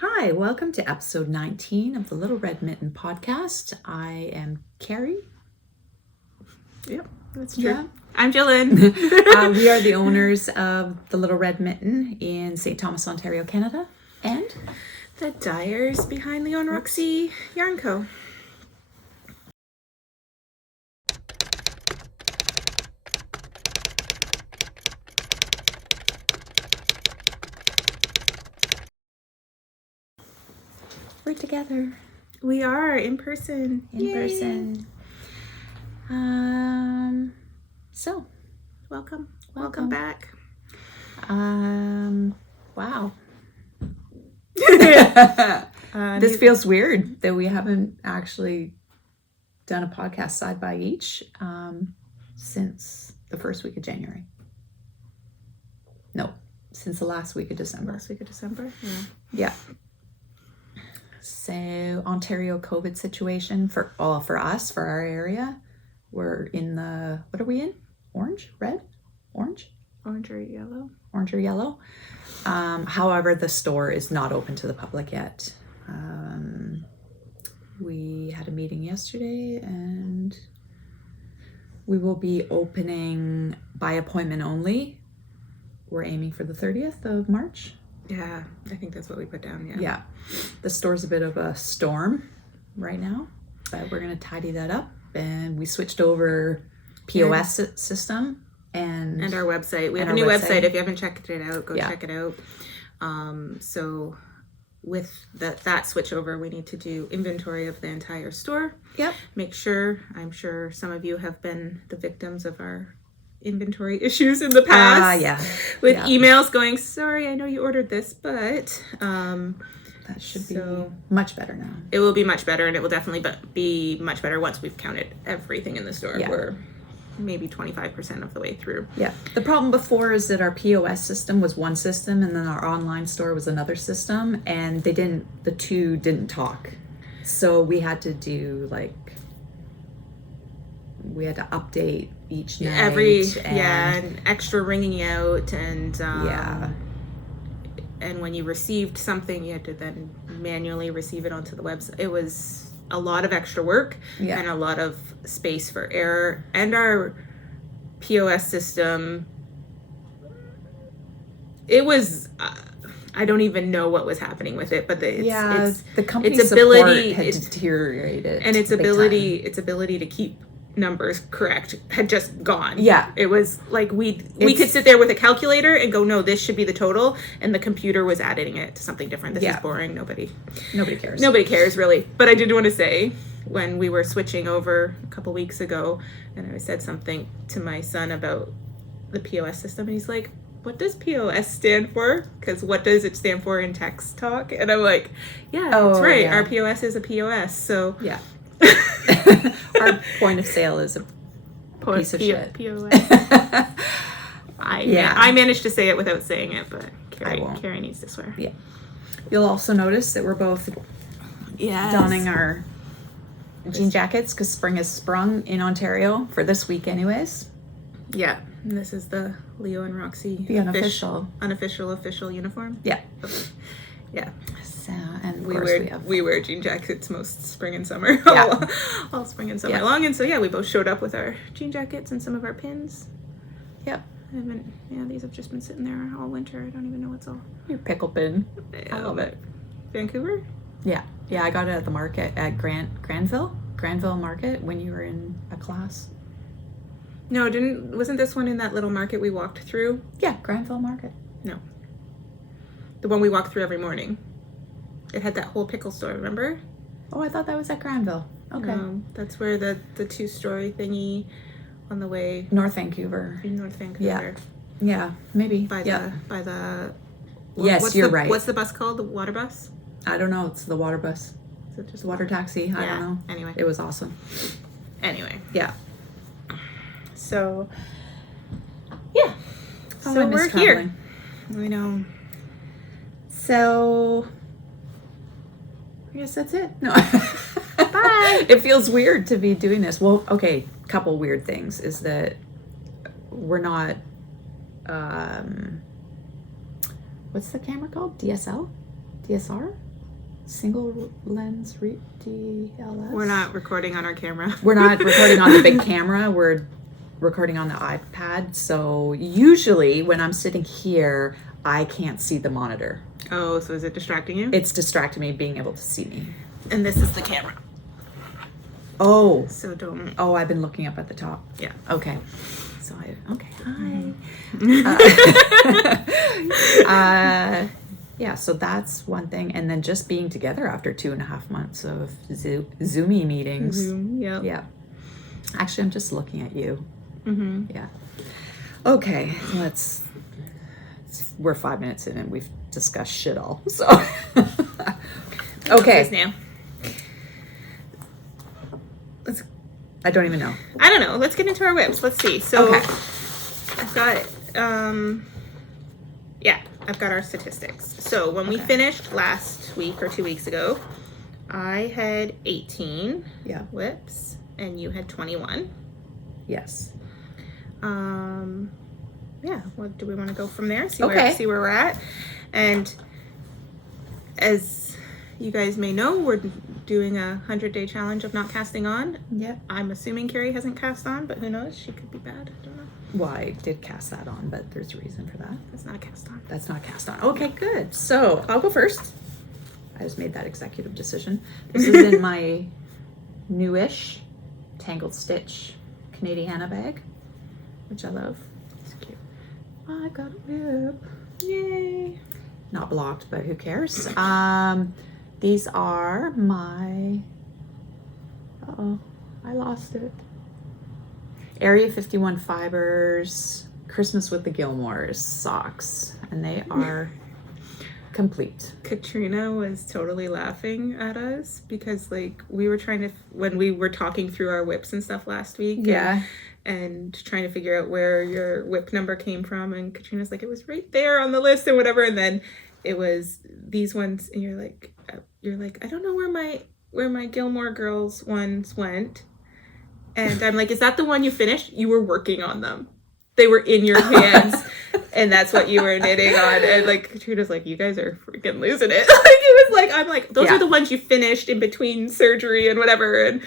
Hi, welcome to episode 19 of the Little Red Mitten podcast. I am Kerri. Yep, that's true. Yeah. I'm Jolyn. We are the owners of the Little Red Mitten in St. Thomas, Ontario, Canada. And The dyers behind Leon Roxy Yarn Co. we're together We are in person. in Yay. person. So, Welcome back. Wow. Uh, This feels weird that we haven't actually done a podcast side by each since the first week of January. No, since the last week of December. last week of December. Yeah. So Ontario COVID situation for us, for our area, we're in the, what are we in? Orange, red, orange, Orange or yellow. orange or yellow. However, the store is not open to the public yet. We had a meeting yesterday and we will be opening by appointment only. We're aiming for the 30th of March. Yeah, I think that's what we put down. Yeah. The store's a bit of a storm right now, but we're going to tidy that up. And we switched over POS system and our website. We have a our new website. website. If you haven't checked it out, go Yeah. check it out. So with that switch over, we need to do inventory of the entire store. Yep. Make sure, I'm sure some of you have been the victims of our inventory issues in the past. Yeah. With Yeah. emails going, sorry, I know you ordered this, but That should be So- much better now. it will be much better, and it will definitely be much better once we've counted everything in the store. Yeah. We're maybe 25% of the way through. Yeah. The problem before is that our POS system was one system and then our online store was another system, and the two didn't talk. So we had to do we had to update each night. And extra ringing out, and Yeah. and when you received something, you had to then manually receive it onto the website. It was a lot of extra work Yeah. and a lot of space for error. And our POS system, it was, I don't even know what was happening with it, but the company's its ability- support had deteriorated. and its big ability to keep numbers correct had just gone. Yeah. It was like we could sit there with a calculator and go, no, this should be the total, and the computer was adding it to something different. This Yeah. is boring. Nobody cares. Nobody cares, really. But I did want to say, when we were switching over a couple weeks ago, and I said something to my son about the POS system, and he's like, what does POS stand for? Because what does it stand for in text talk? And I'm like, yeah, that's right. Yeah. Our POS is a POS. So Yeah. Our point of sale is a piece of shit. POS. Yeah. I managed to say it without saying it, but I won't. Kerri needs to swear. Yeah. You'll also notice that we're both donning our jean jackets because spring has sprung in Ontario for this week anyways. Yeah. And this is the Leo and Roxy. The unofficial. Official uniform. Yeah. Okay. Yeah. So, and of We course we wear jean jackets most spring and summer. Yeah. all spring and summer Yeah. long. And so, yeah, we both showed up with our jean jackets and some of our pins. Yep. These have just been sitting there all winter. I don't even know what's all. Your pickle bin. I love it. Vancouver? Yeah. Yeah, I got it at the market at Granville Market when you were in a class. No, wasn't this one in that little market we walked through? Yeah, Granville Market. No. The one we walk through every morning. It had that whole pickle store, remember? Oh, I thought that was at Granville. Okay. No, that's where the two-story thingy on the way North Vancouver. in North Vancouver. Yeah. Yeah, maybe. By yeah. the Yes, you're right. What's the bus called? The water bus? I don't know. It's the water bus. Is it just Water taxi. I Yeah. don't know. Anyway. It was awesome. Anyway. Yeah. So yeah. Oh, I So miss we're here. traveling. We know. So I guess that's it. No. Bye. It feels weird to be doing this. Well, okay, couple weird things is that we're not what's the camera called? DSL? DSR? single lens DLS. We're not recording on our camera. We're not recording on the big camera. We're recording on the iPad. So usually when I'm sitting here, I can't see the monitor. Oh, so is it distracting you? It's distracting me being able to see me. And this is the camera. Oh. So don't. Oh, I've been looking up at the top. Yeah. Okay. So okay. Hi. Yeah, so that's one thing. And then just being together after 2.5 months of Zoomy meetings. Zoom, yeah. Yeah. Actually, I'm just looking at you. Mm-hmm. Yeah. Okay, we're 5 minutes in and we've discussed shit all. So. Okay. Now. I don't even know. I don't know. Let's get into our WIPs. Let's see. So Okay. I've got I've got our statistics. So when we finished last week or 2 weeks ago, I had 18 WIPs and you had 21. Yes. What do we want to go from there? See Okay. where we're at. And as you guys may know, we're doing a 100-day challenge of not casting on. Yeah. I'm assuming Kerri hasn't cast on, but who knows? She could be bad. I don't know. Well, I did cast that on, but there's a reason for that. That's not a cast on. That's not cast on. Okay, good. So I'll go first. I just made that executive decision. This is in my newish Tangled Stitch Canadiana bag, which I love. It's cute. I got a WIP. Yay. Not blocked, but who cares? These are my... Uh-oh, I lost it. Area 51 Fibers, Christmas with the Gilmores socks. And they are complete. Katrina was totally laughing at us because, like, we were trying to... When we were talking through our WIPs and stuff last week... Yeah. And trying to figure out where your WIP number came from. And Katrina's like, it was right there on the list and whatever. And then it was these ones. And you're like, I don't know where my Gilmore Girls ones went. And I'm like, is that the one you finished? You were working on them. They were in your hands. And that's what you were knitting on. And like, Katrina's like, you guys are freaking losing it. Like, it was like, I'm like, those are the ones you finished in between surgery and whatever. And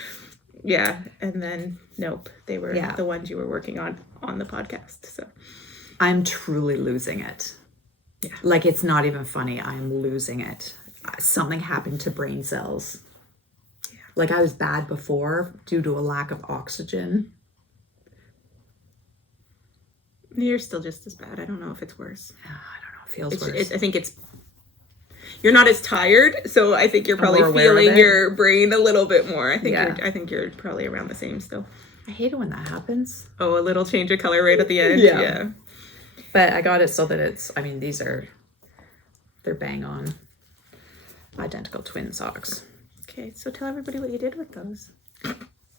yeah. And then, nope, they were the ones you were working on the podcast. So I'm truly losing it. Yeah. Like, it's not even funny. I'm losing it. Something happened to brain cells. Yeah. Like, I was bad before due to a lack of oxygen. You're still just as bad. I don't know if it's worse. I don't know. It feels worse. I think you're not as tired, so I think you're probably feeling your brain a little bit more. I think you're probably around the same still. I hate it when that happens. Oh, a little change of color right at the end. Yeah. But I got it so that they're bang on identical twin socks. Okay, so tell everybody what you did with those.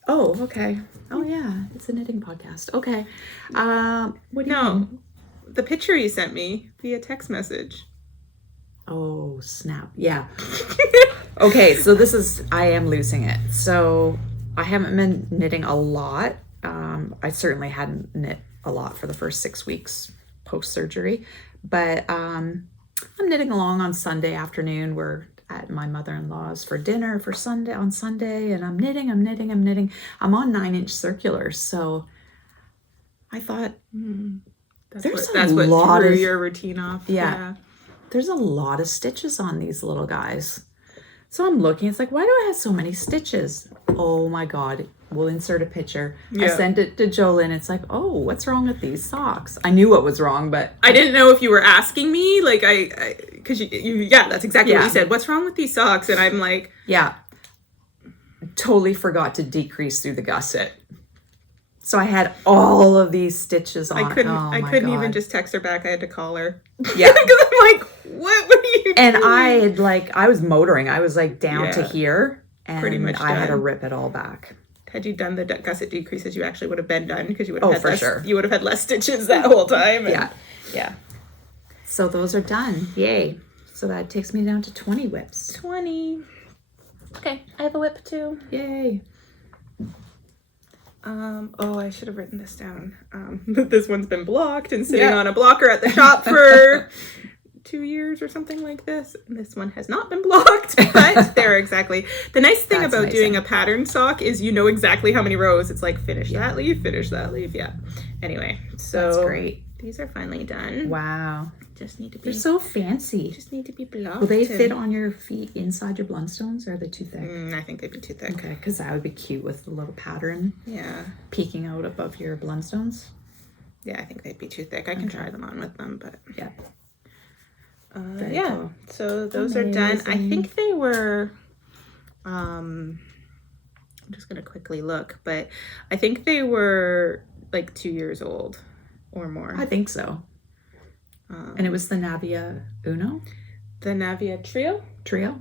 Oh, okay. Oh, yeah. It's a knitting podcast. Okay. What do you mean? The picture you sent me via text message. Oh, snap. Yeah. Okay, so I am losing it. So I haven't been knitting a lot. I certainly hadn't knit a lot for the first 6 weeks post-surgery. But I'm knitting along on Sunday afternoon. We're at my mother-in-law's for dinner on Sunday, and I'm knitting. I'm on 9-inch circulars, so I thought that's what threw your routine off. Yeah. There's a lot of stitches on these little guys. So I'm looking, it's like, why do I have so many stitches? Oh my God. We'll insert a picture. Yeah. I sent it to Jolyn. It's like, oh, what's wrong with these socks? I knew what was wrong, but I didn't know if you were asking me, like, because you that's exactly what you said. What's wrong with these socks? And I'm like, yeah, totally forgot to decrease through the gusset. So I had all of these stitches on. I couldn't even just text her back. I had to call her. Yeah, because I'm like, what are you doing? And I was motoring. I was like down to here, and pretty much I had to rip it all back. Had you done the gusset decreases, you actually would have been done because you would have had you would have had less stitches that whole time. And, yeah. So those are done. Yay! So that takes me down to 20 WIPs. 20. Okay, I have a WIP too. Yay! I should have written this down. This one's been blocked and sitting on a blocker at the shop for 2 years or something like this. And this one has not been blocked, but they're exactly. The nice thing That's about amazing. doing a pattern sock is you know exactly how many rows. It's like finish that leaf. Yeah. Anyway, so That's great. these are finally done. Wow. Just need to be. They're so fancy. Just need to be blocked. Will they fit on your feet inside your Blundstones, or are they too thick? I think they'd be too thick. Okay, because that would be cute with the little pattern Yeah. peeking out above your Blundstones. Yeah, I think they'd be too thick. I can try them on with them, but Yeah. yeah. Cool. So those are done. I think they were. I'm just gonna quickly look, but I think they were like 2 years old or more. I think so. And it was the Navia Uno? The Navia Trio?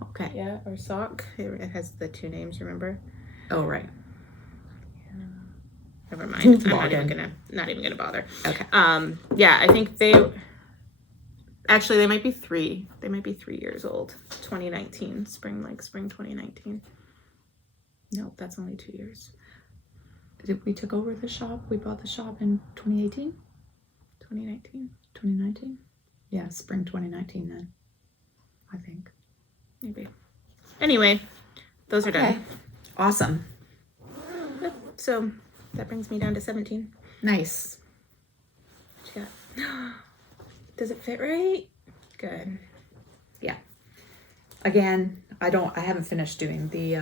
Okay. Yeah, or sock. It has the 2 names, remember? Oh, right. Never mind. I'm Log not even gonna bother. Okay. Yeah, I think they might be 3. They might be 3 years old. 2019. Spring 2019. No, that's only 2 years. We took over the shop? We bought the shop in 2018? 2019. 2019? Yeah, spring 2019 then. I think. Maybe. Anyway, those are done. Awesome. Yep. So that brings me down to 17. Nice. What you got? Does it fit right? Good. Yeah. Again, I haven't finished doing the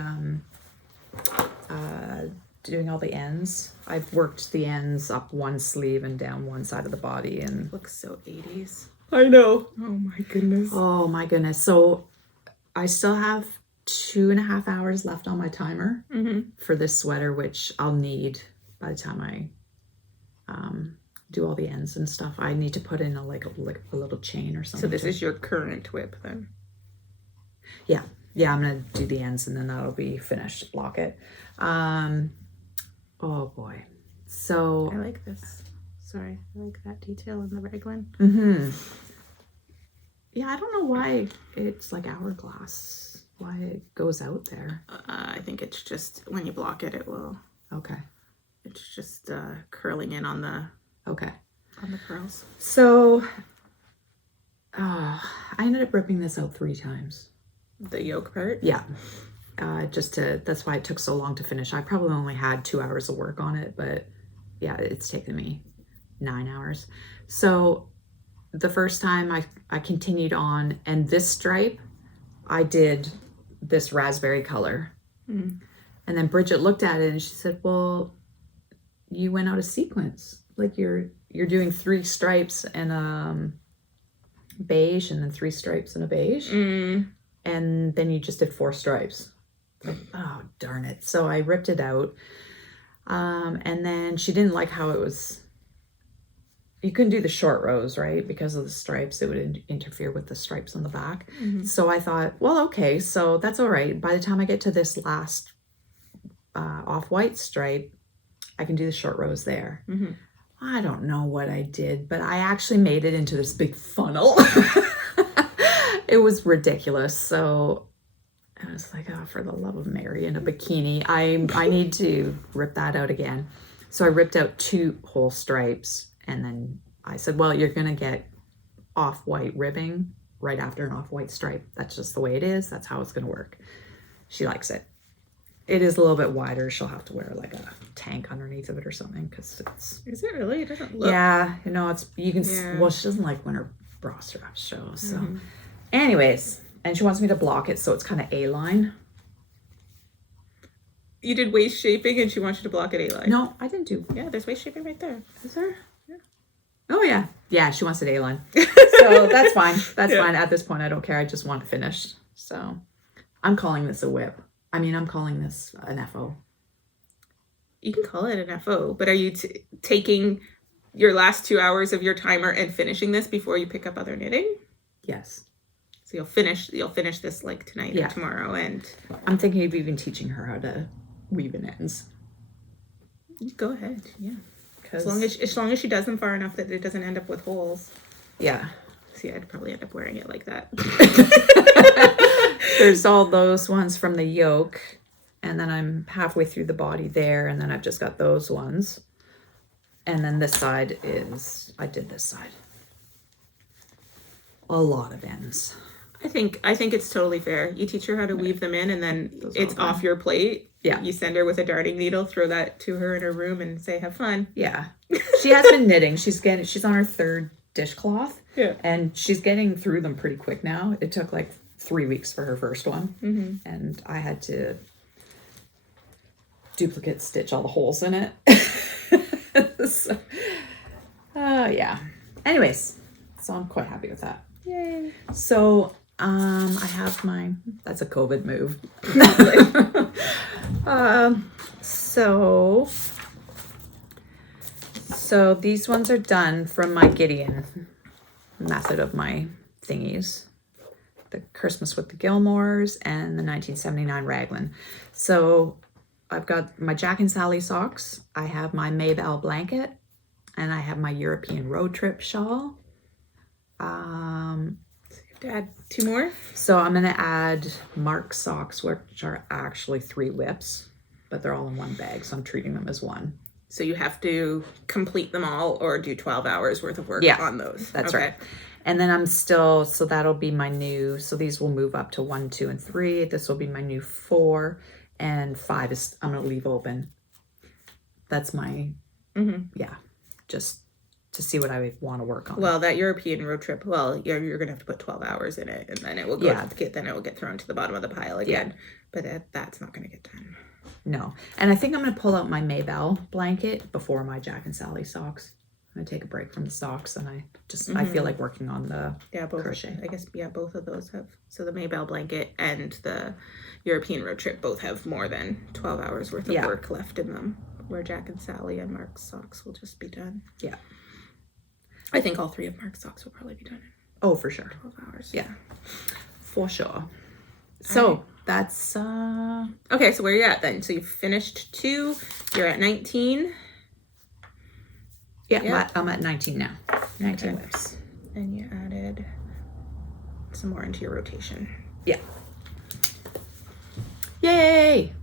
doing all the ends. I've worked the ends up one sleeve and down one side of the body, and Looks so 80s. I know. Oh my goodness. Oh my goodness. So I still have 2.5 hours left on my timer for this sweater, which I'll need by the time I do all the ends and stuff. I need to put in a little chain or something. So this is your current WIP then? Yeah, I'm gonna do the ends and then that'll be finished. Block it. Oh boy. So I like this. Sorry, I like that detail in the raglan. Yeah, I don't know why it's like hourglass. Why it goes out there. I think it's just when you block it, it will. Okay. It's just curling in on the curls. So I ended up ripping this out 3 times. The yoke part? Yeah. That's why it took so long to finish. I probably only had 2 hours of work on it, but yeah, it's taken me 9 hours. So the first time I continued on, and this stripe, I did this raspberry color. And then Bridget looked at it and she said, well, you went out of sequence. Like you're doing 3 stripes and beige, and then 3 stripes and a beige. And then you just did 4 stripes. Like, oh, darn it. So I ripped it out. And then she didn't like how it was. You couldn't do the short rows, right? Because of the stripes, it would interfere with the stripes on the back. So I thought, well, okay, so that's all right. By the time I get to this last off-white stripe, I can do the short rows there. I don't know what I did, but I actually made it into this big funnel. It was ridiculous. So I was like, oh, for the love of Mary, in a bikini, I need to rip that out again. So I ripped out 2 whole stripes. And then I said, well, you're going to get off-white ribbing right after an off-white stripe. That's just the way it is. That's how it's going to work. She likes it. It is a little bit wider. She'll have to wear like a tank underneath of it or something, because it's... Is it really? It doesn't look... Yeah, you know, it's... You can... Yeah. Well, she doesn't like when her bra straps show, so... Anyways, and she wants me to block it so it's kind of A-line. You did waist shaping and she wants you to block it A-line. No, I didn't do... Yeah, there's waist shaping right there. Is there? Oh, yeah. Yeah, she wants it A-line. So that's fine. That's fine. At this point, I don't care. I just want it finished. So I'm calling this a WIP. I mean, I'm calling this an FO. You can call it an FO, but are you taking your last 2 hours of your timer and finishing this before you pick up other knitting? Yes. So you'll finish this like tonight or tomorrow, and I'm thinking of even teaching her how to weave in ends. Go ahead. Yeah. As long as she does them far enough that it doesn't end up with holes. Yeah. See, I'd probably end up wearing it like that. There's all those ones from the yoke, and then I'm halfway through the body there, and then I've just got those ones. And then this side is, I did this side. a lot of ends. I think it's totally fair. You teach her how to weave them in, and then it's all off your plate. Yeah. You send her with a darning needle, throw that to her in her room, and say, "Have fun." Yeah. She has been knitting. She's on her 3rd dishcloth. Yeah. And she's getting through them pretty quick now. It took like 3 weeks for her first one. Mm-hmm. And I had to duplicate stitch all the holes in it. So, yeah. Anyways, so I'm quite happy with that. Yay. So I have that's a COVID move. So these ones are done from my Gideon method of my thingies. The Christmas with the Gilmores and the 1979 Raglan. So I've got my Jack and Sally socks. I have my Maybelle blanket, and I have my European road trip shawl. To add 2 more. So I'm going to add Mark socks, which are actually 3 WIPs, but they're all in one bag, so I'm treating them as one. So you have to complete them all or do 12 hours worth of work on those. That's right. And then so that'll be my new, so these will move up to 1, 2, and 3. This will be my new 4, and 5 is, I'm going to leave open. That's my, just to see what I want to work on. Well, that European road trip, you're going to have to put 12 hours in it, and then it will get thrown to the bottom of the pile again. But that's not going to get done. No. And I think I'm going to pull out my Maybelle blanket before my Jack and Sally socks. I'm going to take a break from the socks, and I feel like working on the crochet. I guess, both of those have. So the Maybelle blanket and the European road trip both have more than 12 hours worth of work left in them, where Jack and Sally and Mark's socks will just be done. Yeah. I think all 3 of Mark's socks will probably be done in Oh, for sure. 12 hours. Yeah. For sure. So that's okay, so where are you at then? So you've finished 2, you're at 19. Yeah. I'm at 19 now. 19 WIPs. And you added some more into your rotation. Yeah. Yay!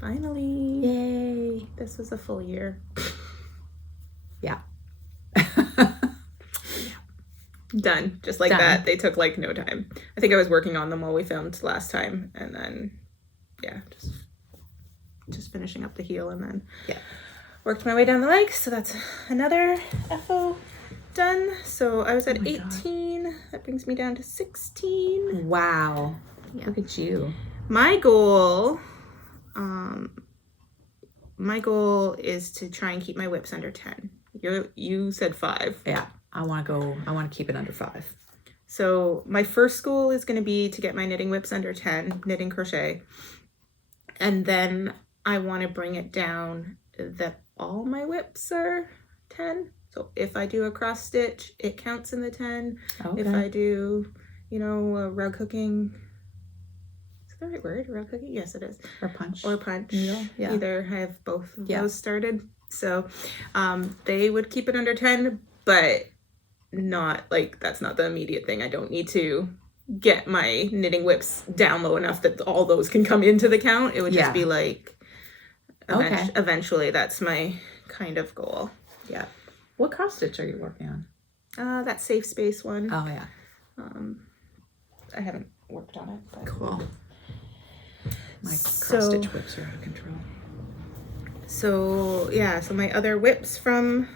Finally. Yay! This was a full year. Yeah. Done. Just like that. They took like no time. I think I was working on them while we filmed last time, and then just finishing up the heel, and then worked my way down the leg. So that's another FO done. So I was at 18. God. That brings me down to 16. Wow. Yeah. Look at you. My goal is to try and keep my WIPs under 10. You said 5. Yeah. I want to keep it under 5. So my first goal is going to be to get my knitting WIPs under 10, knitting crochet. And then I want to bring it down that all my WIPs are 10. So if I do a cross stitch, it counts in the 10. Okay. If I do, rug hooking, is that the right word? Rug hooking? Yes, it is. Or punch. Yeah. Either I have both of those started. So they would keep it under 10, but not like that's not the immediate thing. I don't need to get my knitting WIPs down low enough that all those can come into the count. It would just be like eventually that's my kind of goal. Yeah. What cross stitch are you working on? That safe space one. Oh yeah. I haven't worked on it. But. Cool. My cross stitch WIPs are out of control. So my other WIPs from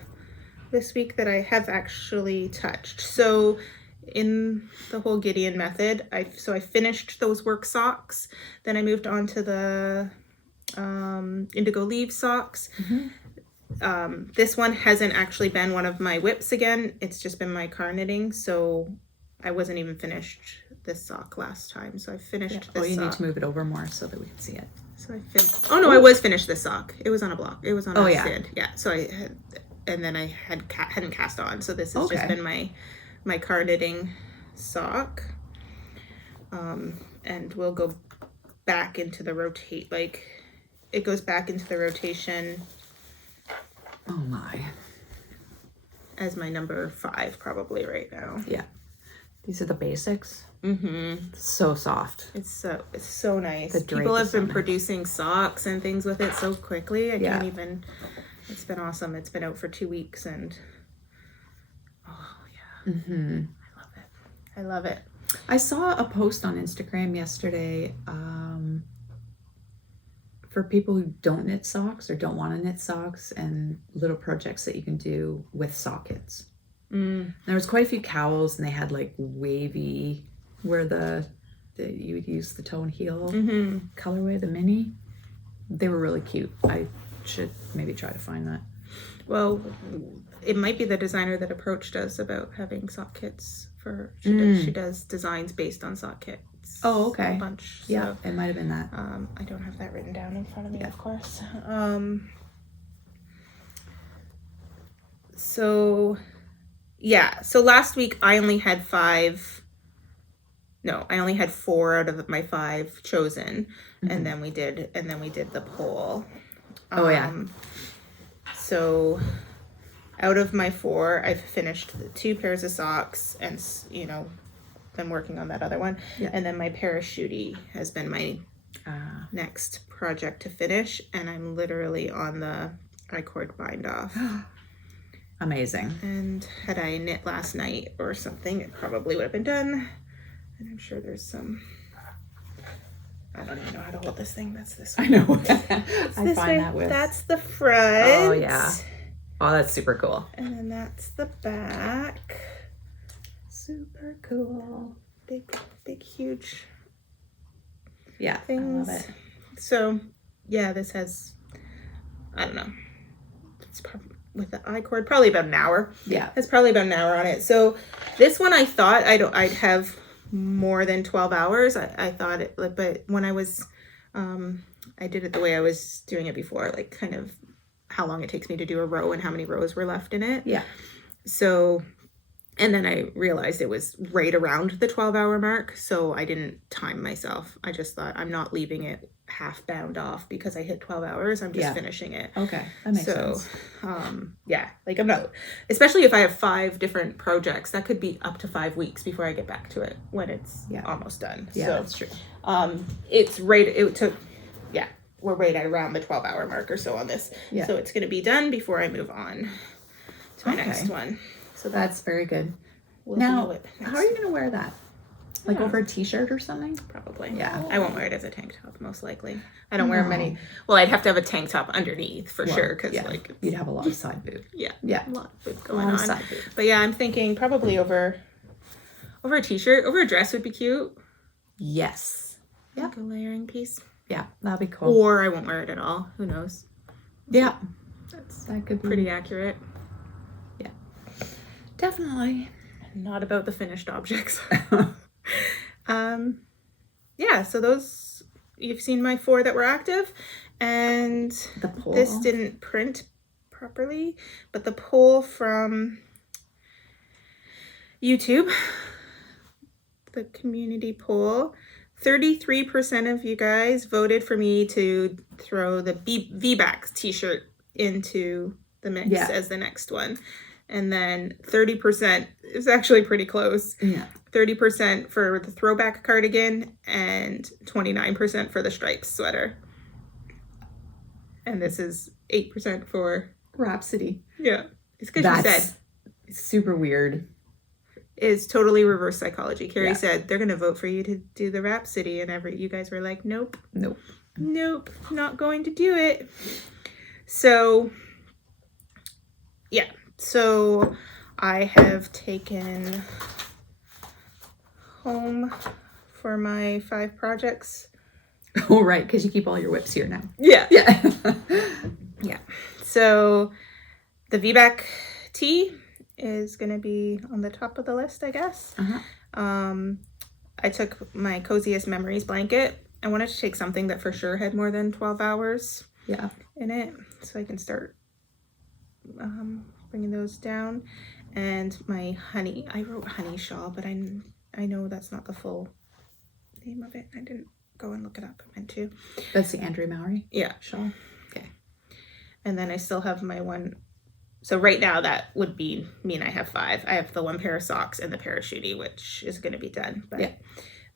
this week that I have actually touched. So in the whole Gideon method, I finished those work socks. Then I moved on to the indigo leaf socks. Mm-hmm. This one hasn't actually been one of my WIPs again. It's just been my car knitting. So I wasn't even finished this sock last time. So I finished this sock. Need to move it over more so that we can see it. So I finished. Oh no, I was finished this sock. It was on a block. It was on a stand. Yeah. So I had. And then I hadn't cast on, so this has just been my car knitting sock. And we'll go back into the rotate. Like it goes back into the rotation. Oh my! As my number 5 probably right now. Yeah, these are the basics. Mm-hmm. So soft. It's so nice. People have been producing socks and things with it so quickly. I can't even. It's been awesome. It's been out for 2 weeks and I love it. I love it. I saw a post on Instagram yesterday for people who don't knit socks or don't want to knit socks, and little projects that you can do with sockets. There was quite a few cowls, and they had like wavy, where you would use the toe and heel colorway, the mini. They were really cute. I should maybe try to find that. Well, it might be the designer that approached us about having sock kits for. She does designs based on sock kits. Oh, okay. A bunch. Yeah, it might have been that. I don't have that written down in front of me, of course. So last week I only had 5. No, I only had 4 out of my 5 chosen, and then we did the poll. Oh yeah. So out of my 4, I've finished the 2 pairs of socks, and I'm working on that other one. Yeah. And then my parachute has been my next project to finish, and I'm literally on the I-cord bind off. Amazing. And had I knit last night or something, it probably would have been done. And I'm sure there's some. I don't even know how to hold this thing. That's this way. I know. I find that with. That's the front. Oh yeah. Oh, that's super cool. And then that's the back. Super cool. Big, huge. Yeah, things. I love it. So, yeah, this has. I don't know. It's probably with the I-cord, probably about an hour. Yeah, it's probably about an hour on it. So this one, I thought I'd have more than 12 hours. I thought it, but when I was, I did it the way I was doing it before, like kind of how long it takes me to do a row and how many rows were left in it. Yeah. So, and then I realized it was right around the 12-hour mark. So I didn't time myself. I just thought, I'm not leaving it half bound off because I hit 12 hours. I'm just finishing it. Okay. That makes sense. Yeah, like I'm not, especially if I have 5 different projects, that could be up to 5 weeks before I get back to it when it's almost done. Yeah, so, that's true. We're right at around the 12-hour mark or so on this. Yeah. So it's going to be done before I move on to my next one. So that's very good. We'll now, how are you going to wear that? Like over a t-shirt or something? Probably. Yeah. I won't wear it as a tank top, most likely. I don't wear many. Well, I'd have to have a tank top underneath for sure. Because you'd have a lot of side boob. Yeah. Yeah. A lot of boob going on. Side boob. But yeah, I'm thinking probably over a t-shirt. Over a dress would be cute. Yes. Yeah. Like a layering piece. Yeah, that'd be cool. Or I won't wear it at all. Who knows? Yeah. That could be pretty accurate. Yeah. Definitely. Not about the finished objects. So those, you've seen my 4 that were active, and the poll. This didn't print properly, but the poll from YouTube, the community poll, 33% of you guys voted for me to throw the V-Back t-shirt into the mix as the next one. And then 30% is actually pretty close. Yeah. 30% for the throwback cardigan and 29% for the stripes sweater. And this is 8% for Rhapsody. Yeah. It's because you said. Super weird. Is totally reverse psychology. Kerri said they're going to vote for you to do the Rhapsody, and you guys were like, nope, not going to do it. So, yeah. So I have taken home for my 5 projects. Oh, right, because you keep all your WIPs here now. Yeah. Yeah. Yeah. So the V-Back tee is going to be on the top of the list, I guess. Uh-huh. I took my Coziest Memories blanket. I wanted to take something that for sure had more than 12 hours in it, so I can start bringing those down. And my honey, I wrote honey shawl, but I know that's not the full name of it. I didn't go and look it up. I meant to. That's the Andrea Mowry shawl. Okay. And then I still have my one. So right now that would mean I have 5. I have the 1 pair of socks and the parachute, which is going to be done. But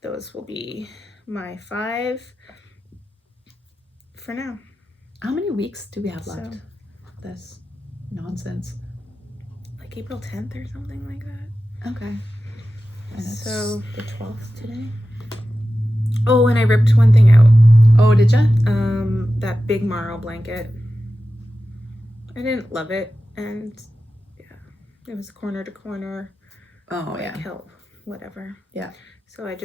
those will be my 5 for now. How many weeks do we have left? This nonsense. Like April 10th or something like that. Okay. And it's So the 12th today. Oh, and I ripped one thing out. Oh, did ya? That big marl blanket. I didn't love it, and yeah, it was corner to corner. Oh, yeah. Hell, whatever. Yeah. So I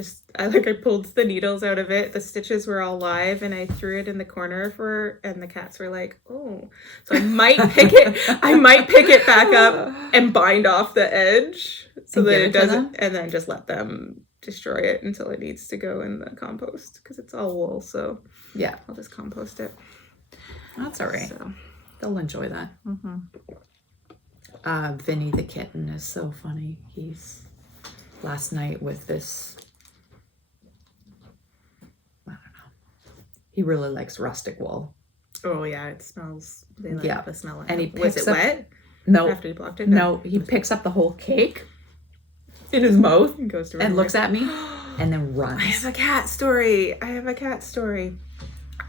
pulled the needles out of it. The stitches were all live, and I threw it in the corner and the cats were like, "Oh!" So I might pick it back up and bind off the edge so that it doesn't, and then just let them destroy it until it needs to go in the compost because it's all wool. So yeah, I'll just compost it. That's all right. So they'll enjoy that. Mm-hmm. Vinny the kitten is so funny. He's last night with this. I don't know. He really likes rustic wool. Oh yeah, it smells. They like the smell. And he was it wet? No. After he blocked it? No, he picks up the whole cake in his mouth and goes to and looks at me and then runs. I have a cat story.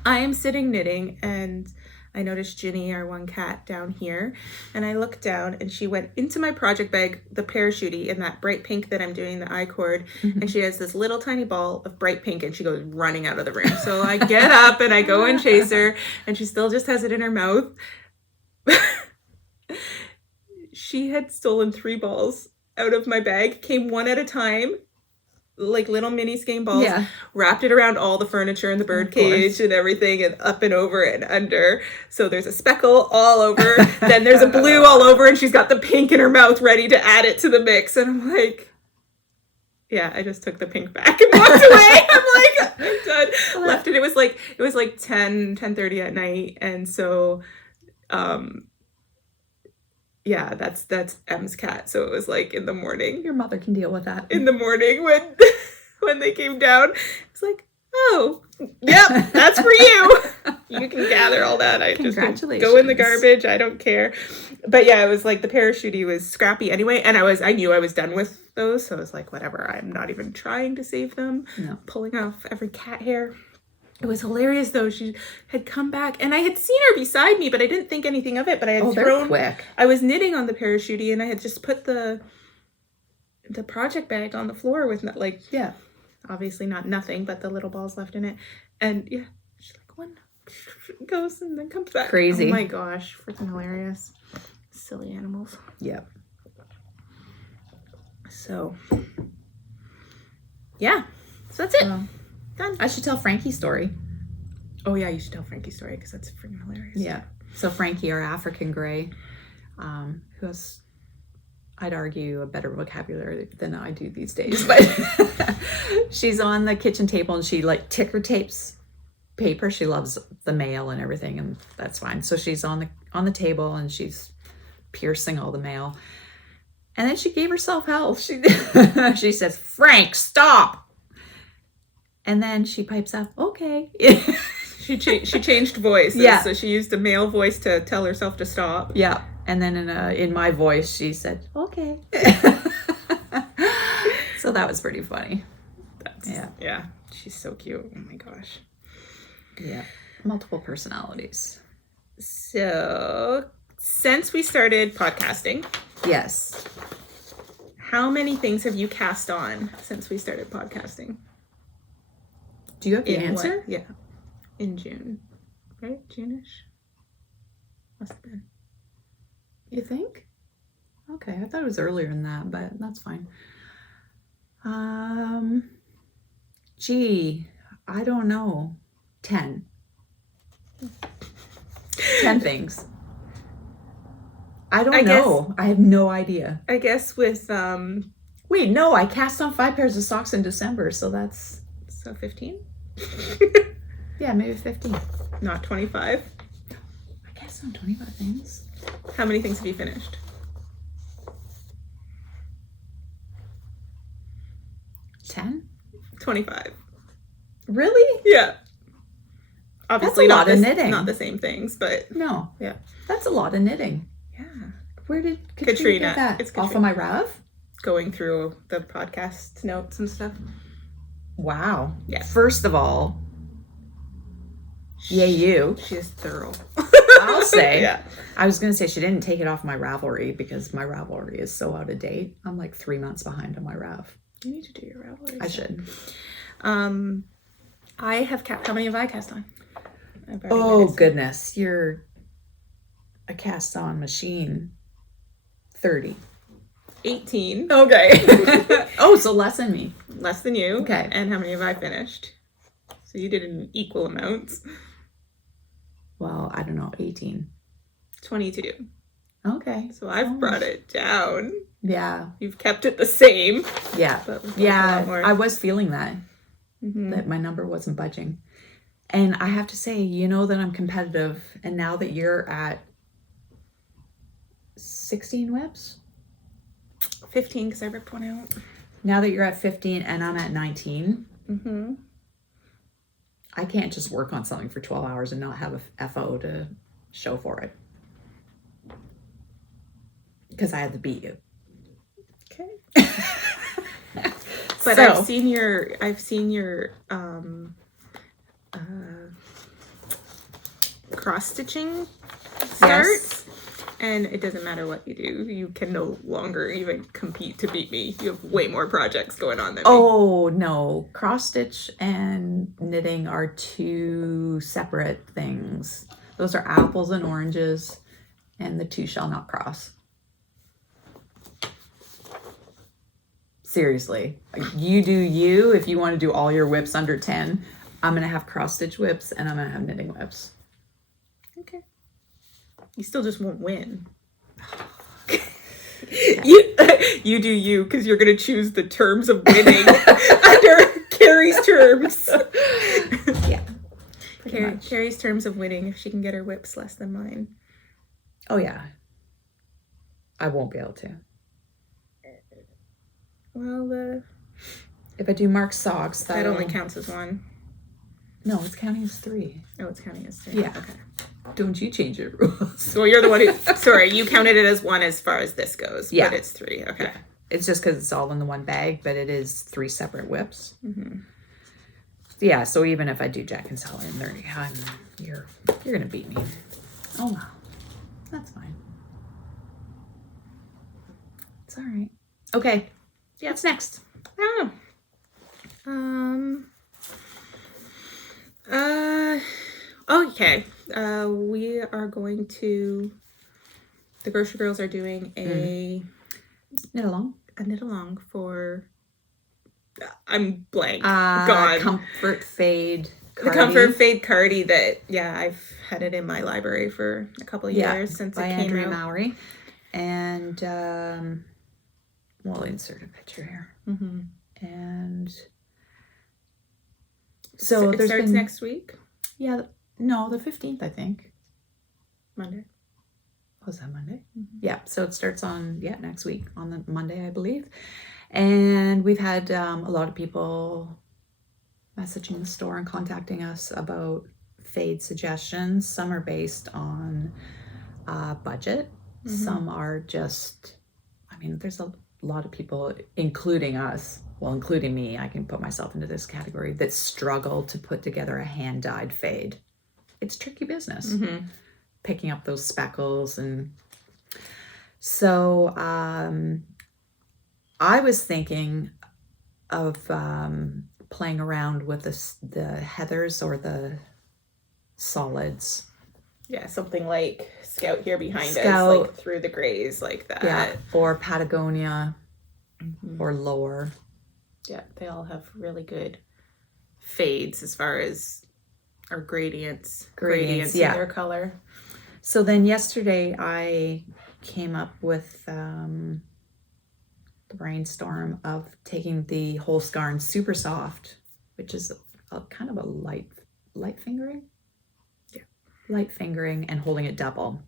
I am sitting knitting and I noticed Ginny, our one cat, down here, and I looked down and she went into my project bag, the parachute in that bright pink that I'm doing the I-cord, and she has this little tiny ball of bright pink and she goes running out of the room. So I get up and I go and chase her and she still just has it in her mouth. She had stolen 3 balls out of my bag, came one at a time, like little mini skein balls, wrapped it around all the furniture in the bird cage and everything, and up and over and under. So there's a speckle all over, then there's a blue all over, and she's got the pink in her mouth ready to add it to the mix. And I'm like, yeah, I just took the pink back and walked away. I'm like, I'm done. Left it. It was like 10:30 at night, and so yeah, that's M's cat. So it was like in the morning. Your mother can deal with that. In the morning when they came down, it's like, oh, yep, that's for you. You can gather all that. I just go in the garbage. I don't care. But yeah, it was like the parachute was scrappy anyway, and I knew I was done with those, so I was like, whatever. I'm not even trying to save them. No. Pulling off every cat hair. It was hilarious though. She had come back and I had seen her beside me, but I didn't think anything of it. But I had they're quick. I was knitting on the parachute and I had just put the project bag on the floor with obviously not nothing, but the little balls left in it. And yeah, she's like, one goes and then comes back. Crazy. Oh my gosh, freaking hilarious. Silly animals. Yep. So yeah, so that's it. Done. I should tell Frankie's story. Oh yeah, you should tell Frankie's story because that's freaking hilarious. Yeah. So Frankie, our African gray, who has, I'd argue, a better vocabulary than I do these days, but she's on the kitchen table and she like ticker tapes paper. She loves the mail and everything, and that's fine. So she's on the table and she's piercing all the mail, and then she gave herself hell. She says, "Frank, stop." And then she pipes up, "Okay." She changed voices. Yeah. So she used a male voice to tell herself to stop. Yeah. And then in my voice, she said, "Okay." So that was pretty funny. Yeah. She's so cute. Oh my gosh. Yeah. Multiple personalities. So since we started podcasting. Yes. How many things have you cast on since we started podcasting? Do you have the answer? What? Yeah. In June. Right? June-ish? Must have been. You think? Okay, I thought it was earlier than that, but that's fine. I don't know. 10. 10 things. I don't know. I have no idea. I guess with wait, no, I cast on 5 pairs of socks in December, so that's 15? Yeah, maybe 15. Not 25? I guess on 25 things. How many things have you finished? 10? 25. Really? Yeah. Obviously that's a lot of knitting. Not the same things, but no. Yeah. That's a lot of knitting. Yeah. Where did Katrina get that? It's off of my Rav? Going through the podcast notes and stuff. Wow. Yeah. First of all, yay you. She is thorough. I'll say. Yeah. I was going to say she didn't take it off my Ravelry because my Ravelry is so out of date. I'm like 3 months behind on my Rav. You need to do your ravelry. I should. I have how many have I cast on? Oh goodness, you're a cast on machine. 30. 18. Okay. Oh, so less than me. Less than you. Okay. And how many have I finished? So you did in equal amounts. Well, I don't know, 18. 22. Okay. So I've brought it down. Yeah. You've kept it the same. Yeah. But yeah, I was feeling that. That my number wasn't budging. And I have to say, you know that I'm competitive. And now that you're at 16 WIPs? 15 because I ripped one out. Now that you're at 15 and I'm at 19, I can't just work on something for 12 hours and not have a FO to show for it. Because I had to beat you. Okay. But so, I've seen your cross stitching starts, and it doesn't matter what you do. You can no longer even compete to beat me. You have way more projects going on than me. Oh no, cross stitch and knitting are two separate things. Those are apples and oranges, and the two shall not cross. Seriously, you do you. If you want to do all your WIPs under 10, I'm going to have cross-stitch WIPs and I'm going to have knitting WIPs. Okay. You still just won't win. You do you, because you're going to choose the terms of winning under Kerri's terms. Yeah. Kerri's terms of winning, if she can get her WIPs less than mine. Oh, yeah. I won't be able to. Well, if I do Mark's socks, that only counts as one. No, it's counting as 3. Oh, it's counting as 3. Yeah. Okay. Don't you change your rules? Well, you're the one who. Sorry, you counted it as 1 as far as this goes. Yeah. But it's 3. Okay. Yeah. It's just because it's all in the one bag, but it is 3 separate WIPs. Yeah. So even if I do Jack and Sally and 30, you're gonna beat me. Oh well, that's fine. It's all right. Okay. Yeah, what's next? I don't know. Okay. We are going to. The Grocery Girls are doing a knit along for. I'm blank. God. Comfort Fade. Cardi. The Comfort Fade Cardi that I've had it in my library for a couple of years since it came Andrea out. Mowry. And we'll insert a picture here. And so it starts next week? Yeah. No, the 15th, I think. Monday. Was that Monday? Yeah. So it starts on, next week on the Monday, I believe. And we've had a lot of people messaging the store and contacting us about fade suggestions. Some are based on budget. Some are just, there's a lot of people, including us, well, including me, I can put myself into this category, that struggle to put together a hand-dyed fade. It's tricky business, picking up those speckles. And so I was thinking of playing around with the heathers or the solids. Yeah, something like Scout here behind us, like through the grays, like that. Yeah, or Patagonia, or Lower. Yeah, they all have really good fades as far as our gradients in their color. So then yesterday I came up with the brainstorm of taking the Whole Scarn Super Soft, which is a kind of a light fingering. Light fingering and holding it double.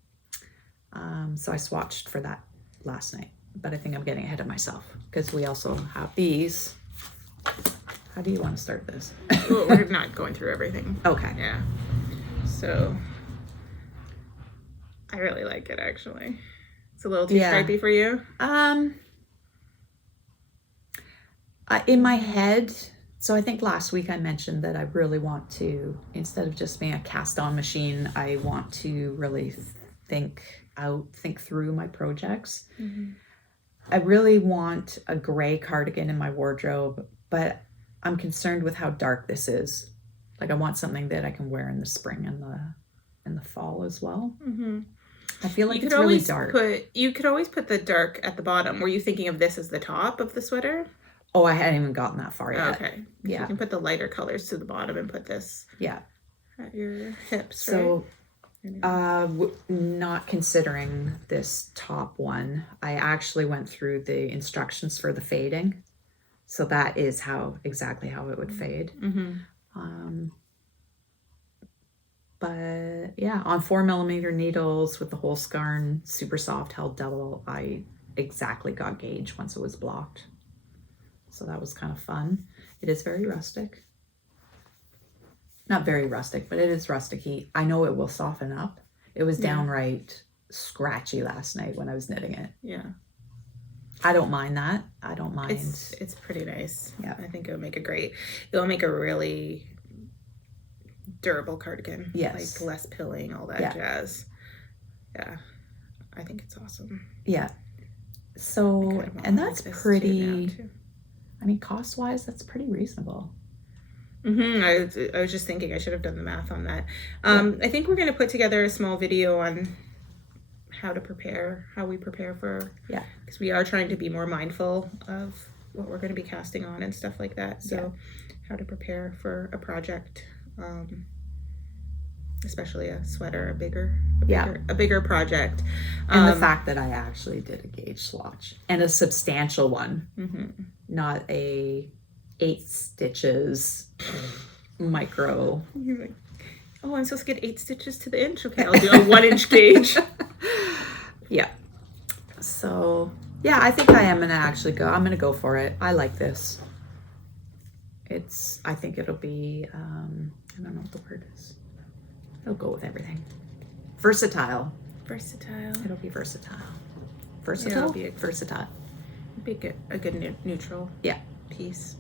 So I swatched for that last night, but I think I'm getting ahead of myself because we also have these. How do you want to start this? Well, we're not going through everything. Okay. Yeah. So I really like it, actually. It's a little too stripy for you. In my head. So I think last week I mentioned that I really want to, instead of just being a cast-on machine, I want to really think through my projects. I really want a gray cardigan in my wardrobe, but I'm concerned with how dark this is. Like I want something that I can wear in the spring and the fall as well. Mm-hmm. I feel like You it's could really always dark. you could always put the dark at the bottom. Were you thinking of this as the top of the sweater? Oh, I hadn't even gotten that far yet. Okay. Yeah. You can put the lighter colors to the bottom and put this at your hips, So, right? not considering this top one, I actually went through the instructions for the fading. So that is exactly how it would fade. Mm-hmm. But yeah, on 4mm needles with the whole scarn, super soft, held double, I exactly got gauge once it was blocked. So that was kind of fun. It is very rustic. Not very rustic, but it is rustic-y. I know it will soften up. It was downright scratchy last night when I was knitting it. Yeah. I don't mind that. I don't mind. It's pretty nice. Yeah. I think it'll make a really durable cardigan. Yes. Like less pilling, all that jazz. Yeah. I think it's awesome. Yeah. So, and that's pretty, I mean, cost-wise, that's pretty reasonable. Mm-hmm. I was just thinking I should have done the math on that. I think we're going to put together a small video on how we prepare for, because we are trying to be more mindful of what we're going to be casting on and stuff like that. So how to prepare for a project, especially a sweater, a bigger project. And the fact that I actually did a gauge swatch, and a substantial one, not a 8 stitches micro. You're like, oh, I'm supposed to get 8 stitches to the inch. Okay, I'll do a 1-inch gauge. Yeah. So yeah, I think I am gonna actually go. I'm gonna go for it. I like this. I think it'll be, I don't know what the word is. It'll go with everything. Versatile. It'll be versatile. Versatile? Yeah, versatile. Be a good neutral piece.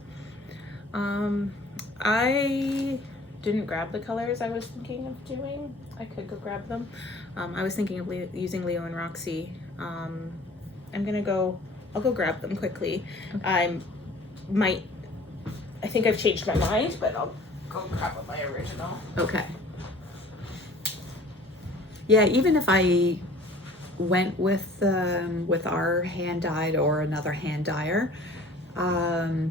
I didn't grab the colors I was thinking of doing. I could go grab them. I was thinking of using Leo and Roxy. I'll go grab them quickly. Okay. I think I've changed my mind, but I'll go grab my original. Okay. Yeah, even if I went with our hand dyed or another hand dyer, I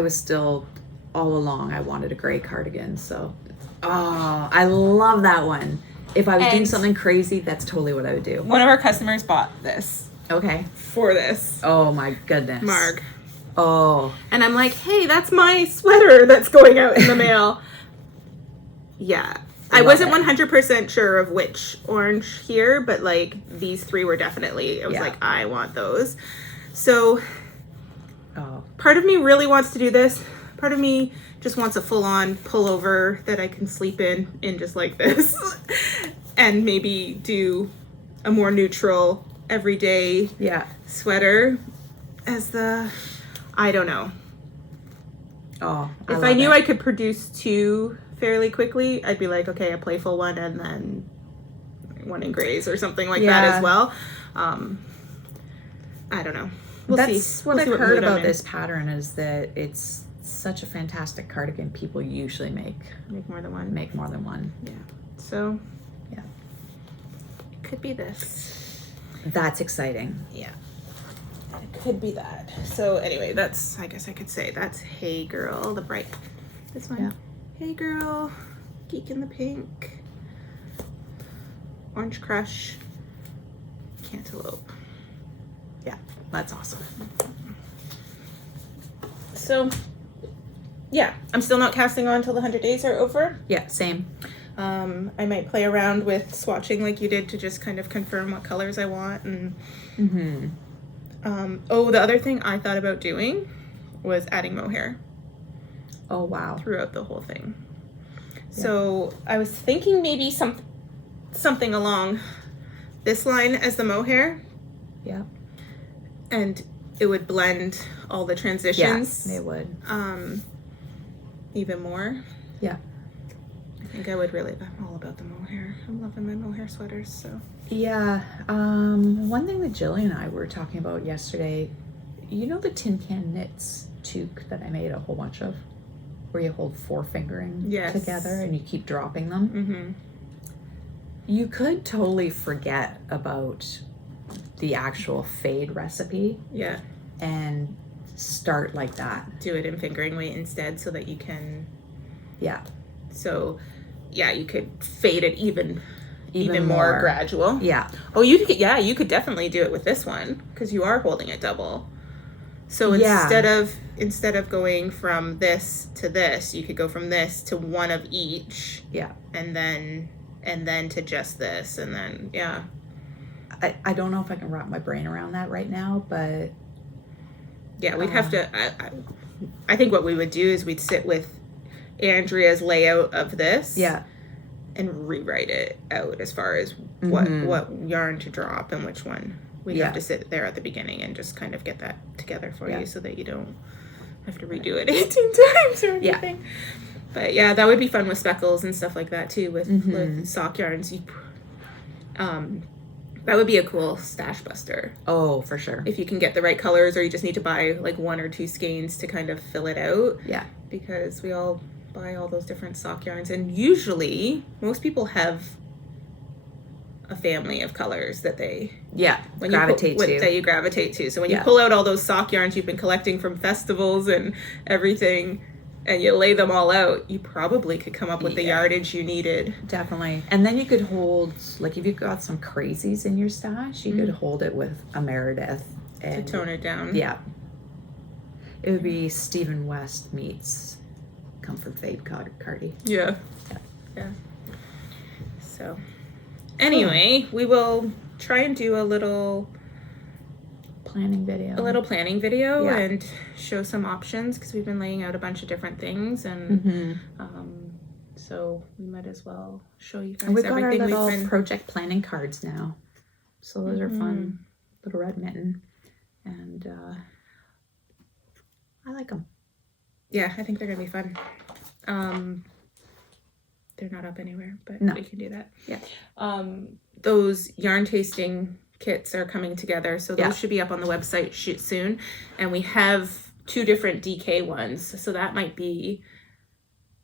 was still all along I wanted a gray cardigan. So, I love that one. If I was doing something crazy, that's totally what I would do. One of our customers bought this. Okay. For this. Oh my goodness. Marg. Oh. And I'm like, hey, that's my sweater that's going out in the mail. Yeah. I wasn't 100% sure of which orange here, but like these 3 were definitely, I was like, I want those. So part of me really wants to do this. Part of me just wants a full-on pullover that I can sleep in just like this. And maybe do a more neutral, everyday sweater as I don't know. Oh, if I knew I could produce 2 fairly quickly, I'd be like, okay, a playful one and then one in grays or something like that as well. I don't know. That's what I've heard about this pattern, is that it's such a fantastic cardigan. People usually make more than one. Yeah. So yeah, it could be this. That's exciting. Yeah. It could be that. So anyway, I guess I could say that's Hey Girl, this one. Yeah. Hey Girl, Geek in the Pink, Orange Crush, Cantaloupe. Yeah, that's awesome. So yeah, I'm still not casting on until the 100 days are over. Yeah, same. I might play around with swatching like you did to just kind of confirm what colors I want. And the other thing I thought about doing was adding mohair. Oh, wow. Throughout the whole thing. Yeah. So I was thinking maybe something along this line as the mohair. Yeah. And it would blend all the transitions. Yes, it would. Even more. Yeah. think I would really, I'm all about the mohair. I'm loving my mohair sweaters, so. Yeah. One thing that Jillian and I were talking about yesterday, you know the tin can knits toque that I made a whole bunch of? Where you hold 4 fingering together and you keep dropping them? Mm-hmm. You could totally forget about the actual fade recipe. Yeah. And start like that. Do it in fingering weight instead so that you can... Yeah. So, yeah, you could fade it even more gradual. Yeah. Oh, you could definitely do it with this one because you are holding it double. So instead of going from this to this, you could go from this to one of each. Yeah. And then to just this, and then I don't know if I can wrap my brain around that right now, but yeah, we'd have to. I think what we would do is we'd sit with Andrea's layout of this. Yeah. And rewrite it out as far as what yarn to drop and which one. We'd have to sit there at the beginning and just kind of get that together for you so that you don't have to redo it 18 times or anything. Yeah. But yeah, that would be fun with speckles and stuff like that too with sock yarns. That would be a cool stash buster. Oh, for sure. If you can get the right colors, or you just need to buy like 1 or 2 skeins to kind of fill it out. Yeah. Because we all buy all those different sock yarns, and usually most people have a family of colors that they gravitate to. That you gravitate to. So when you pull out all those sock yarns you've been collecting from festivals and everything, and you lay them all out, you probably could come up with the yardage you needed. Definitely. And then you could hold, like if you've got some crazies in your stash, you could hold it with a Meredith. And, to tone it down. Yeah. It would be Stephen West meets Comfort Fade Cardi. Yeah. So, anyway, we will try and do a little planning video. And show some options because we've been laying out a bunch of different things, and so we might as well show you guys we've everything got our we've little been project planning cards now, so those are fun. Little red mitten, and I like them. Yeah, I think they're gonna be fun. They're not up anywhere, but we can do that. Yeah. Those yarn tasting kits are coming together, so those should be up on the website soon. And we have 2 different DK ones, so that might be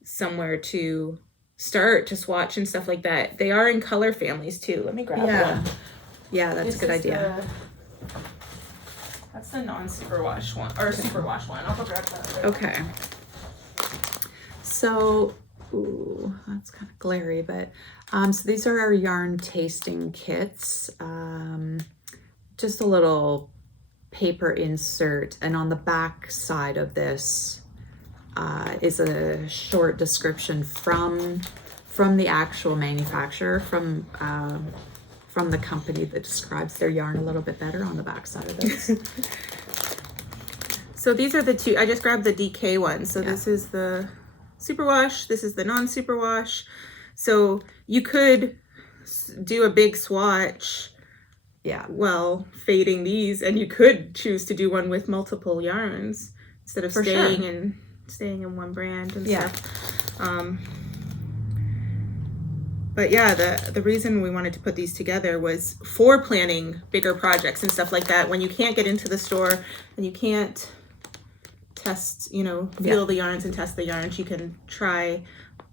somewhere to start to swatch and stuff like that. They are in color families too. Let me grab one. Yeah, that's a good idea. That's the non-superwash one, or superwash one. I'll go grab that. Okay. So, ooh, that's kind of glary, but so these are our yarn tasting kits. Just a little paper insert, and on the back side of this is a short description from the actual manufacturer, from the company that describes their yarn a little bit better on the back side of this. So these are the 2. I just grabbed the DK one. So this is the superwash. This is the non-superwash. So you could do a big swatch. Yeah. Well, fading these, and you could choose to do one with multiple yarns instead of staying in one brand and stuff. But yeah, the reason we wanted to put these together was for planning bigger projects and stuff like that. When you can't get into the store and you can't test, feel the yarns and test the yarns, you can try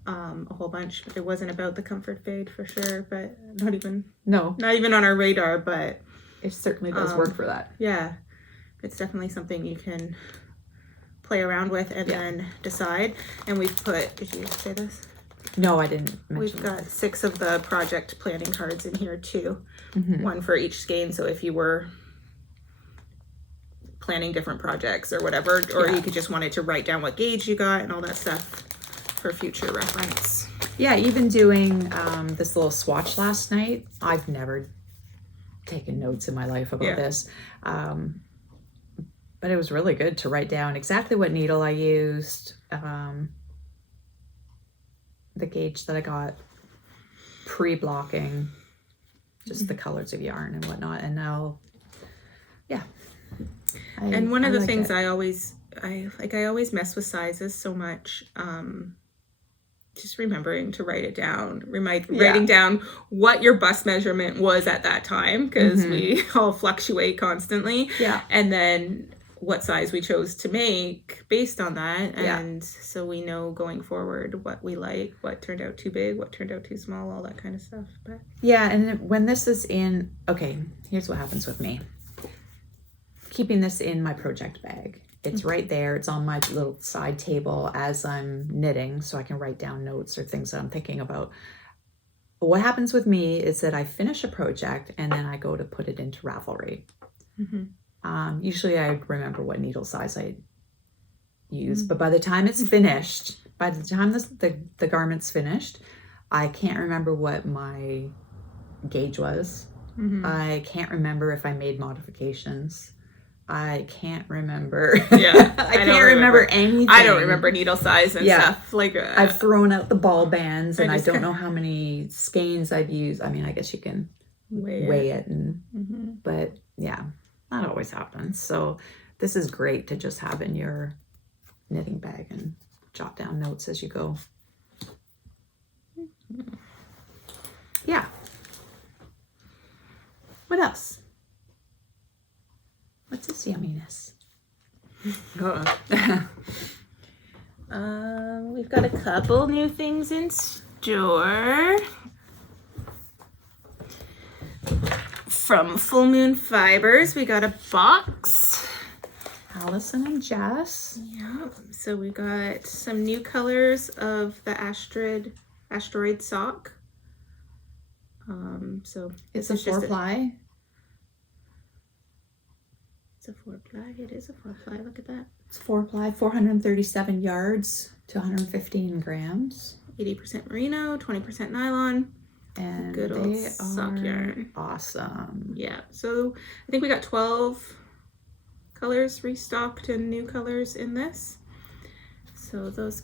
a whole bunch. But it wasn't about the comfort fade for sure, but not even on our radar, but it certainly does work for that. Yeah, it's definitely something you can play around with and then decide. And we've put, did you say this? No, I didn't mention. We've got 6 of the project planning cards in here too. One for each skein. So if you were planning different projects or whatever, or you could just wanted to write down what gauge you got and all that stuff for future reference. Yeah, even doing this little swatch last night. I've never taken notes in my life about this. But it was really good to write down exactly what needle I used, the gauge that I got, pre-blocking, just the colors of yarn and whatnot. And now, and one of the things I always mess with sizes so much, just remembering to write it down, writing down what your bust measurement was at that time, because we all fluctuate constantly. Yeah. And then what size we chose to make based on that. And so we know going forward what we like, what turned out too big, what turned out too small, all that kind of stuff. But yeah, and when this is in, okay, here's what happens with me. Keeping this in my project bag. It's right there. It's on my little side table as I'm knitting, so I can write down notes or things that I'm thinking about. What happens with me is that I finish a project and then I go to put it into Ravelry. Usually I remember what needle size I use, but by the time it's finished, by the time the garment's finished, I can't remember what my gauge was. I can't remember if I made modifications. I can't remember. Yeah. I can't remember anything. I don't remember needle size and stuff. Like I've thrown out the ball bands and I don't know how many skeins I've used. I mean, I guess you can weigh it and but yeah, that always happens. So this is great to just have in your knitting bag and jot down notes as you go. Yeah. What else? What's this yumminess? We've got a couple new things in store. From Full Moon Fibers, we got a box. Allison and Jess. Yeah. So we got some new colors of the asteroid sock. So It's a 4-ply. It's a 4-ply. It is a 4-ply. Look at that. It's 4-ply, 437 yards to 115 grams. 80% merino, 20% nylon. And good old they sock are yarn. Awesome. Yeah. So I think we got 12 colors restocked and new colors in this. So those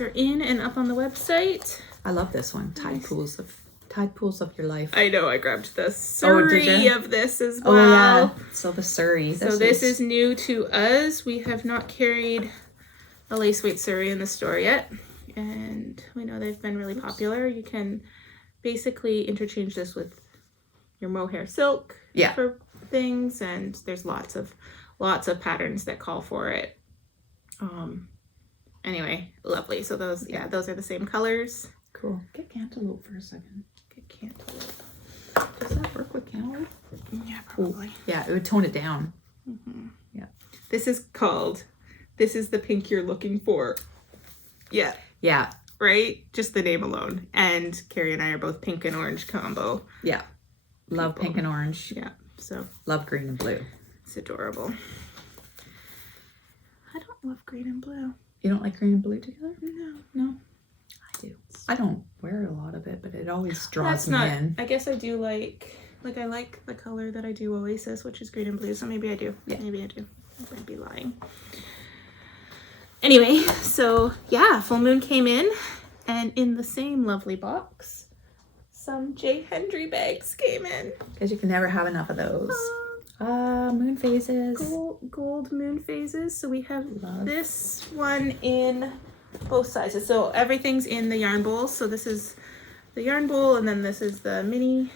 are in and up on the website. I love this one. Tide pools of your life. I know. I grabbed the Surrey of this as well. Oh yeah. So the Surrey. This is new to us. We have not carried a lace weight Surrey in the store yet, and we know they've been really popular. You can basically interchange this with your mohair silk for things, and there's lots of patterns that call for it. Anyway, lovely. So those are the same colors. Cool. Get cantaloupe for a second. Get cantaloupe. Does that work with cantaloupe? Yeah, probably. Ooh, yeah, it would tone it down. Yeah. This is the pink you're looking for. Yeah. Yeah. Right? Just the name alone. And Kerri and I are both pink and orange combo. Yeah. Love pink and orange. Yeah. So love green and blue. It's adorable. I don't love green and blue. You don't like green and blue together? No. I do. I don't wear a lot of it, but it always draws me in. I guess I do like I like the color that I do Oasis, which is green and blue. So maybe I do. Yeah. Maybe I do. I might be lying. Anyway, so yeah, Full Moon came in, and in the same lovely box, some J. Hendry bags came in. Because you can never have enough of those. Moon phases. Gold moon phases. So we have this one in both sizes. So everything's in the yarn bowl. So this is the yarn bowl, and then this is the mini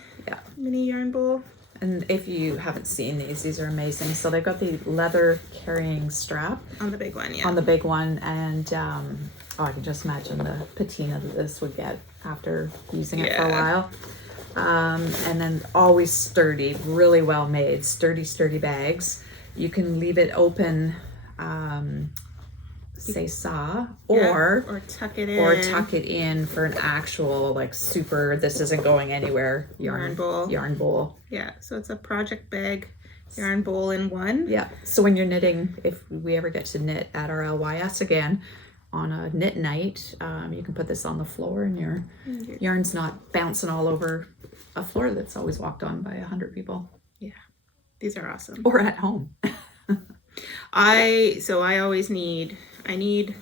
yarn bowl. And if you haven't seen these are amazing. So they've got the leather carrying strap. On the big one, yeah. On the big one. And I can just imagine the patina that this would get after using it for a while. And then always sturdy, really well made, sturdy bags. You can leave it open, or tuck it in. Or tuck it in for an actual, like, super, this isn't going anywhere yarn bowl. Yeah, so it's a project bag yarn bowl in one. Yeah, so when you're knitting, if we ever get to knit at our LYS again, on a knit night, you can put this on the floor and your yarn's not bouncing all over a floor that's always walked on by 100 people. Yeah, these are awesome. Or at home. I always need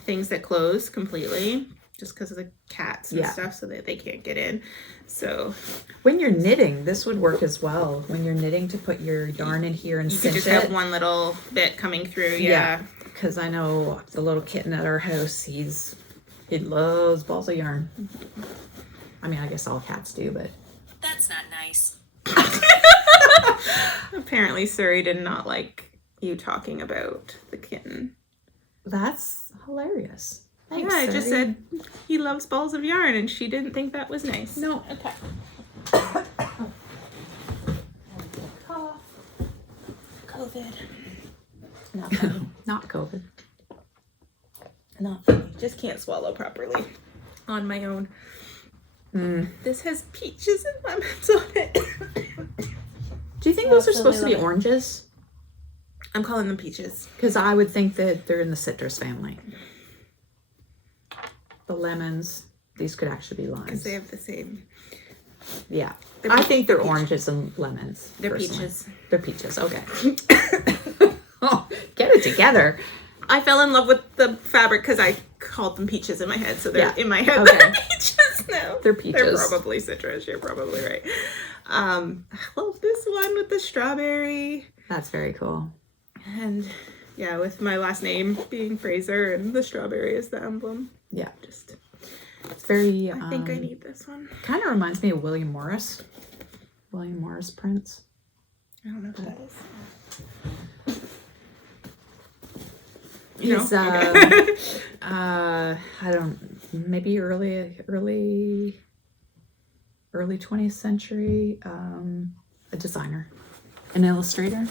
things that close completely, just because of the cats and stuff, so that they can't get in. So when you're knitting, this would work as well. When you're knitting, to put your yarn in here and cinch it. You just have one little bit coming through. Yeah. Because I know the little kitten at our house, he's He loves balls of yarn. I mean, I guess all cats do, but That's not nice. Apparently, Surrey did not like you talking about the kitten. that's hilarious. Thanks, Yeah, I just Surrey. said he loves balls of yarn, and she didn't think that was nice. No. Okay. Cough. COVID. Not funny. Not COVID. Not funny. Just can't swallow properly on my own. Mm. This has peaches and lemons on it. Do you think those are Absolutely supposed to be love it. oranges? I'm calling them peaches. Because I would think that they're in the citrus family. The lemons, these could actually be Because limes. they have the same. Yeah. They're I peach- think they're peach. oranges and lemons. They're personally. peaches. They're peaches, okay. Oh, get it together. I fell in love with the fabric because I called them peaches in my head. So they're Yeah. in my head. Okay. They're peaches now. They're peaches. They're probably citrus. You're probably right. I love this one with the strawberry. That's very cool. And yeah, with my last name being Fraser and the strawberry is the emblem. Yeah. Just, It's very, I think I need this one. kind of reminds me of William Morris. William Morris prints. I don't know what that is. He's, No? Okay. I don't, maybe early 20th century, a designer, an illustrator.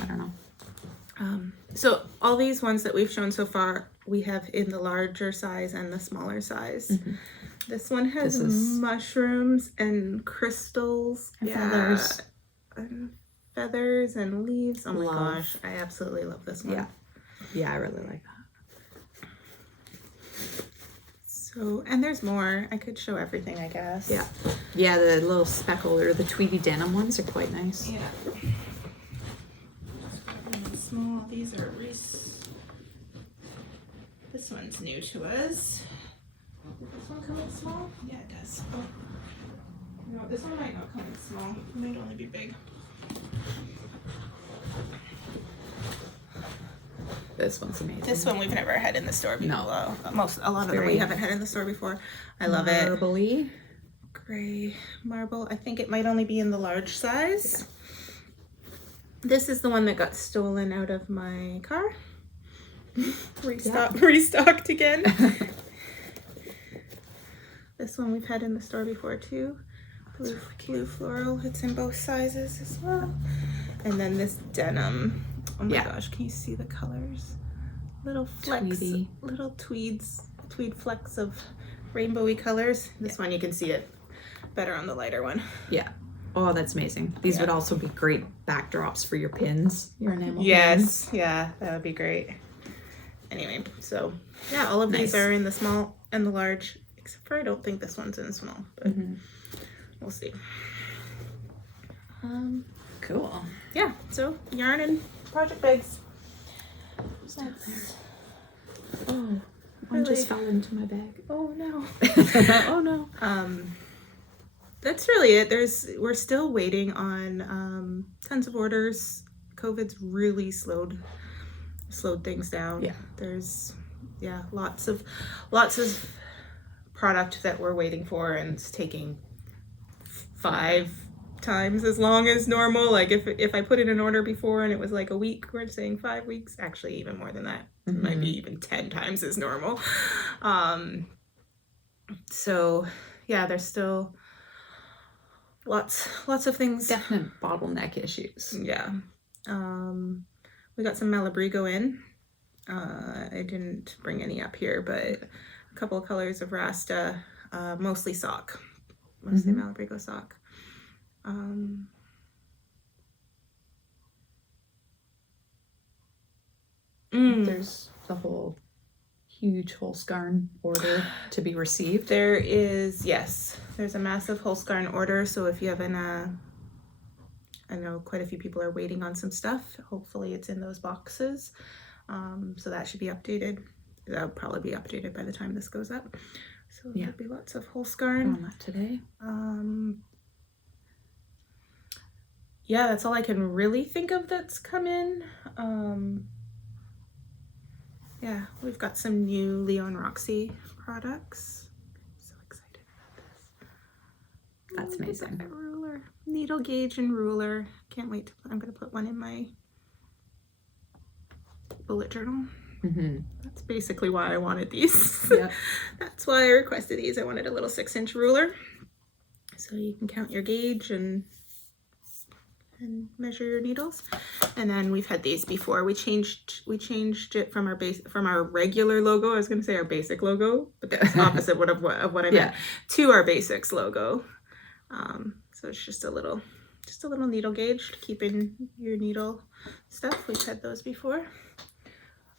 I don't know. So all these ones that we've shown so far, we have in the larger size and the smaller size. Mm-hmm. This one has This is- mushrooms and crystals And feathers. and feathers and leaves. Oh my Love. gosh, I absolutely love this one. Yeah. Yeah, I really like that. So, and there's more. I could show everything, I guess. Yeah. Yeah, the little speckle or the tweedy denim ones are quite nice. Yeah. Small. These are This one's new to us. Does this one come in small? Yeah, it does. Oh. No, this one might not come in small. It might only be big. This one's amazing. This one we've never had in the store before. No. A lot of them very we haven't had in the store before. I love it. Marbly. Gray marble. I think it might only be in the large size. This is the one that got stolen out of my car. Restocked again. This one we've had in the store before too. Blue floral. It's in both sizes as well. And then this denim. Oh my gosh, can you see the colors? Little flecks, Tweedy. little tweed flecks of rainbowy colors. This one you can see it better on the lighter one. Yeah. Oh, that's amazing. These would also be great backdrops for your pins, your enamel pins. Yes, yeah, that would be great. Anyway, so yeah, all of these Nice. are in the small and the large, except for I don't think this one's in small, but we'll see. Cool. Yeah, so yarn and project bags. Oh, one just fell into my bag. Oh no. Oh no. That's really it. We're still waiting on tons of orders. COVID's really slowed things down. Yeah. There's lots of product that we're waiting for, and it's taking 5 times as long as normal. Like if I put in an order before and it was like a week, we're saying 5 weeks. Actually, even more than that. It might be even 10 times as normal. So yeah, there's still lots of things. Definite bottleneck issues. Yeah. We got some Malabrigo in. I didn't bring any up here, but a couple of colors of Rasta, mostly sock. Mostly Malabrigo sock. There's the whole huge Holskarn order to be received. There is, yes, there's a massive Holskarn order. So if you haven't, I know quite a few people are waiting on some stuff. Hopefully it's in those boxes. So that should be updated. That'll probably be updated by the time this goes up. So there'll be lots of Holskarn. On that today. Yeah, that's all I can really think of that's come in. Yeah, we've got some new Leo and Roxy products. So excited about this. That's amazing. A ruler, needle gauge and ruler. Can't wait. I'm going to put one in my bullet journal. Mm-hmm. That's basically why I wanted these. Yep. That's why I requested these. I wanted a little 6-inch ruler so you can count your gauge and measure your needles. And then we've had these before. We changed it from our regular logo. I was going to say our basic logo, but that's opposite of what I meant, to our basics logo. So it's just a little needle gauge to keep in your needle stuff. We've had those before.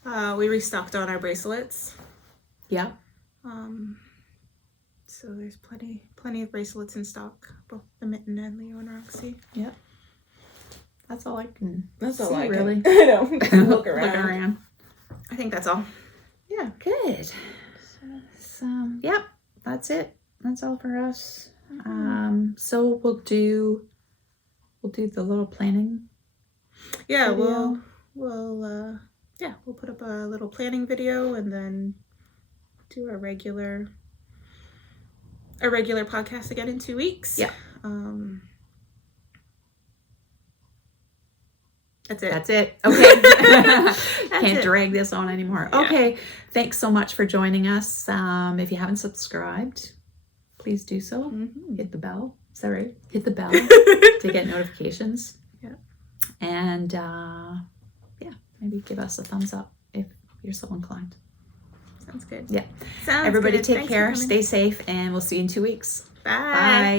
We restocked on our bracelets. Yeah. So there's plenty of bracelets in stock, both the Mitten and Leo and Roxy. Yep. That's all I can That's see, all I really. I know. Look around. I think that's all. Yeah, good. So, yep, that's it. That's all for us. So we'll do the little planning. Yeah, video. we'll put up a little planning video and then do a regular podcast again in 2 weeks. Yeah. That's it. That's it. Okay. Can't it. drag this on anymore. Yeah. Okay. Thanks so much for joining us. If you haven't subscribed, please do so. Mhm. Hit the bell. Is that right? Hit the bell to get notifications. Yeah. And maybe give us a thumbs up if you're so inclined. Sounds good. Yeah. Sounds Everybody good. take Thanks for care, coming. stay safe, and we'll see you in 2 weeks. Bye. Bye.